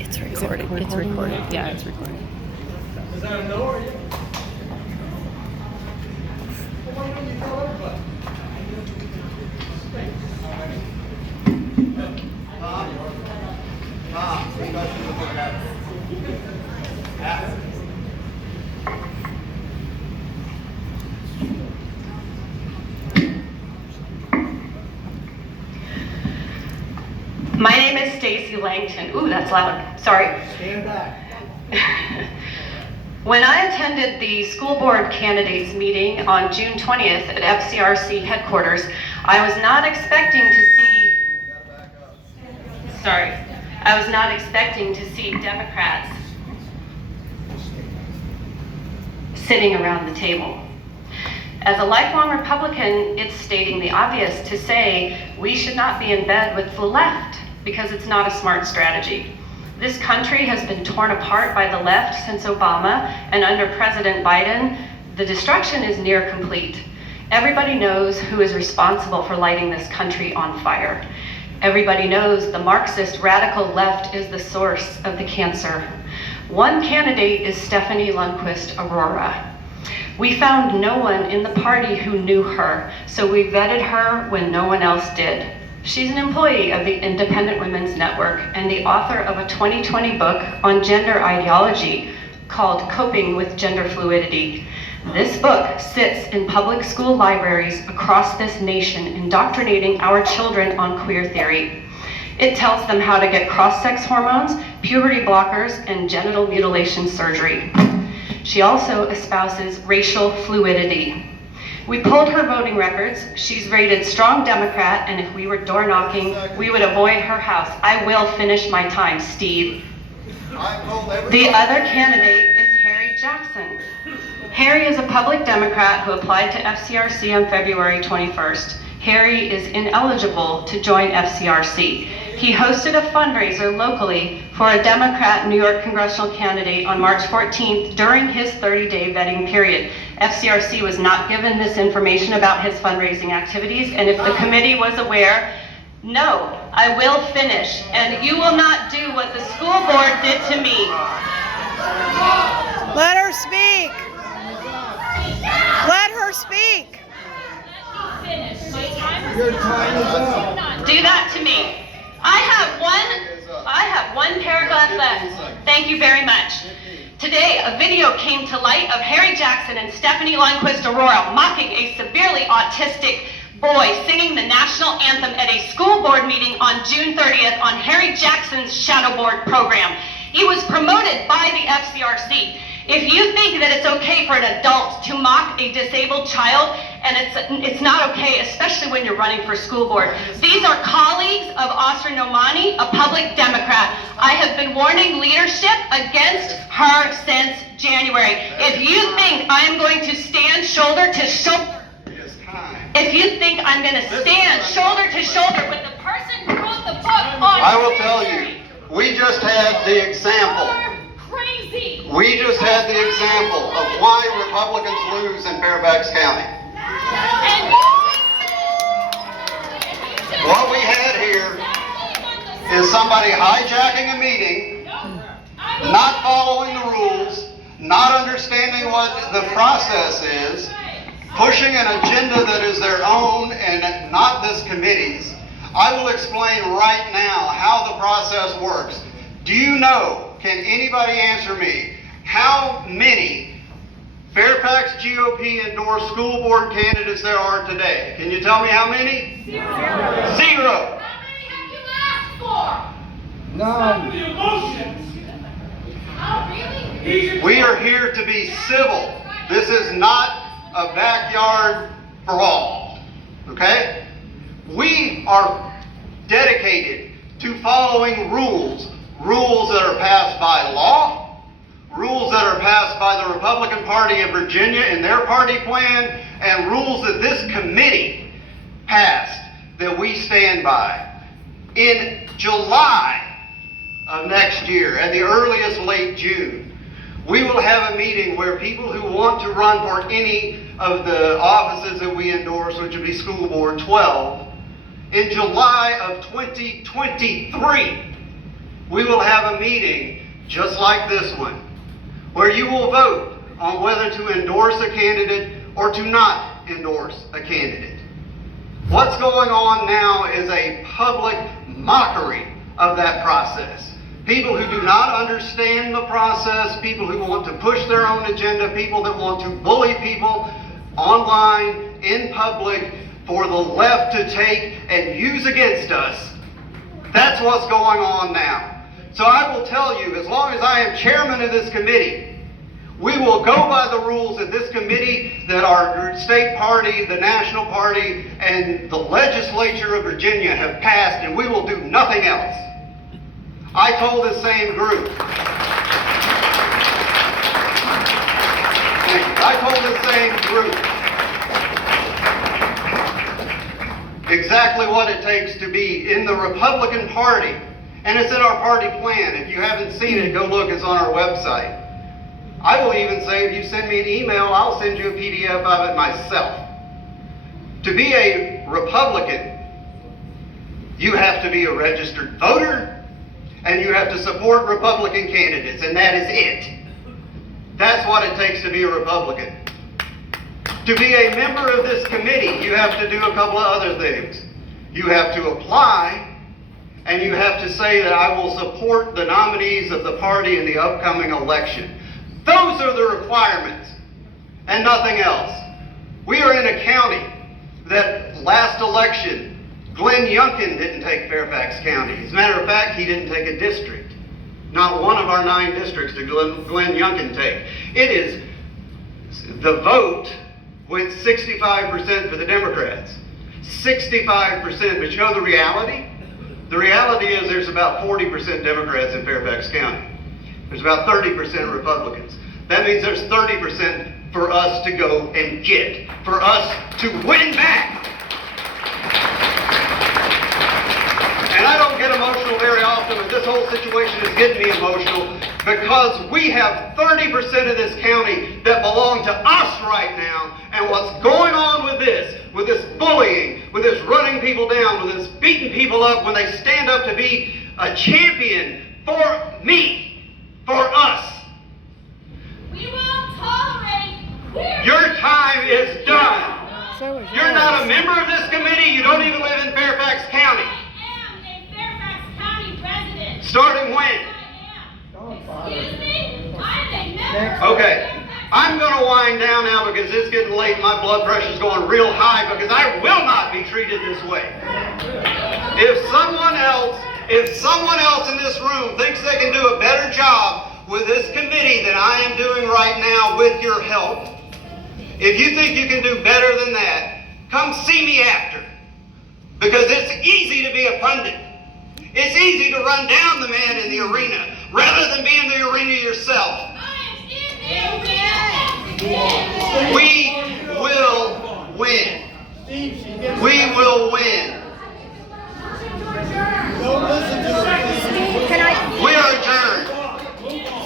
It's recorded. It's recorded. Yeah, it's recorded. Is that a no or yes? Why don't you tell everybody? My name is Stacy Langton. Ooh, that's loud. Sorry. Stand back. When I attended the school board candidates meeting on June 20th at FCRC headquarters, I was not expecting to see, I was not expecting to see Democrats sitting around the table. As a lifelong Republican, it's stating the obvious to say we should not be in bed with the left because it's not a smart strategy. This country has been torn apart by the left since Obama, and under President Biden, the destruction is near complete. Everybody knows who is responsible for lighting this country on fire. Everybody knows the Marxist radical left is the source of the cancer. One candidate is Stephanie Lundquist-Arora. We found no one in the party who knew her, so we vetted her when no one else did. She's an employee of the Independent Women's Network and the author of a 2020 book on gender ideology called Coping with Gender Fluidity. This book sits in public school libraries across this nation, indoctrinating our children on queer theory. It tells them how to get cross-sex hormones, puberty blockers, and genital mutilation surgery. She also espouses racial fluidity. We pulled her voting records. She's rated strong Democrat, and if we were door knocking, we would avoid her house. I will finish my time, Steve. The other candidate is Harry Jackson. Harry is a public Democrat who applied to FCRC on February 21st. Harry is ineligible to join FCRC. He hosted a fundraiser locally for a Democrat New York congressional candidate on March 14th during his 30-day vetting period. FCRC was not given this information about his fundraising activities, and if the committee was aware, no, I will finish, and you will not do what the school board did to me. Let her speak. Let her speak. Your time is up. Do that to me. I have one paragraph left. Thank you very much. Today, a video came to light of Harry Jackson and Stephanie Lundquist-Arora mocking a severely autistic boy singing the National Anthem at a school board meeting on June 30th on Harry Jackson's shadow board program. He was promoted by the FCRC. If you think that it's okay for an adult to mock a disabled child, and it's not okay, especially when you're running for school board. These are colleagues of Oscar Nomani, a public Democrat. I have been warning leadership against her since January. If you think I am going to stand shoulder to shoulder, if you think I'm going to stand shoulder to shoulder with the person who wrote the book on I will tell you, we just had the example. Crazy. We just had the example of why Republicans lose in Fairfax County. What we had here is somebody hijacking a meeting, not following the rules, not understanding what the process is, pushing an agenda that is their own and not this committee's. I will explain right now how the process works. Do you know, can anybody answer me, how many Fairfax GOP endorsed school board candidates there are today? Can you tell me how many? Zero. How many have you asked for? None. The emotions. Oh, really? We are here to be civil. This is not a backyard brawl, okay? We are dedicated to following rules that are passed by law, rules that are passed by the Republican Party of Virginia in their party plan, and rules that this committee passed that we stand by. In July of next year, at the earliest late June, we will have a meeting where people who want to run for any of the offices that we endorse, which would be School Board 12, in July of 2023, we will have a meeting just like this one, where you will vote on whether to endorse a candidate or to not endorse a candidate. What's going on now is a public mockery of that process. People who do not understand the process, people who want to push their own agenda, people that want to bully people online, in public, for the left to take and use against us. That's what's going on now. So I will tell you, as long as I am chairman of this committee, we will go by the rules that this committee, that our state party, the national party, and the legislature of Virginia have passed, and we will do nothing else. I told the same group. I told the same group exactly what it takes to be in the Republican Party. And it's in our party plan. If you haven't seen it, go look. It's on our website. I will even say, if you send me an email, I'll send you a PDF of it myself. To be a Republican, you have to be a registered voter, and you have to support Republican candidates, and that is it. That's what it takes to be a Republican. To be a member of this committee, you have to do a couple of other things. You have to apply, and you have to say that I will support the nominees of the party in the upcoming election. Those are the requirements, and nothing else. We are in a county that last election, Glenn Youngkin didn't take Fairfax County. As a matter of fact, he didn't take a district. Not one of our 9 districts did Glenn Youngkin take. It is, the vote went 65% for the Democrats. 65%, but you know the reality? The reality is there's about 40% Democrats in Fairfax County. There's about 30% Republicans. That means there's 30% for us to go and get, for us to win back. And I don't get emotional very often, but this whole situation is getting me emotional because we have 30% of this county that belong to us right now. And what's going on with this bullying, with this running people down, with this beating people up when they stand up to be a champion for me, for us. We won't tolerate. Your time is done. So is You're yours. not a member of this committee. You don't even live in Fairfax County. I am a Fairfax County resident. Starting when? I am. Excuse me? I'm a member. Okay. I'm going to wind down now because it's getting late. My blood pressure's going real high because I will not be treated this way. If someone else in this room thinks they can do a better job with this committee than I am doing right now with your help, if you think you can do better than that, come see me after. Because it's easy to be a pundit. It's easy to run down the man in the arena rather than be in the arena yourself. I am in the arena. We will win. We will win.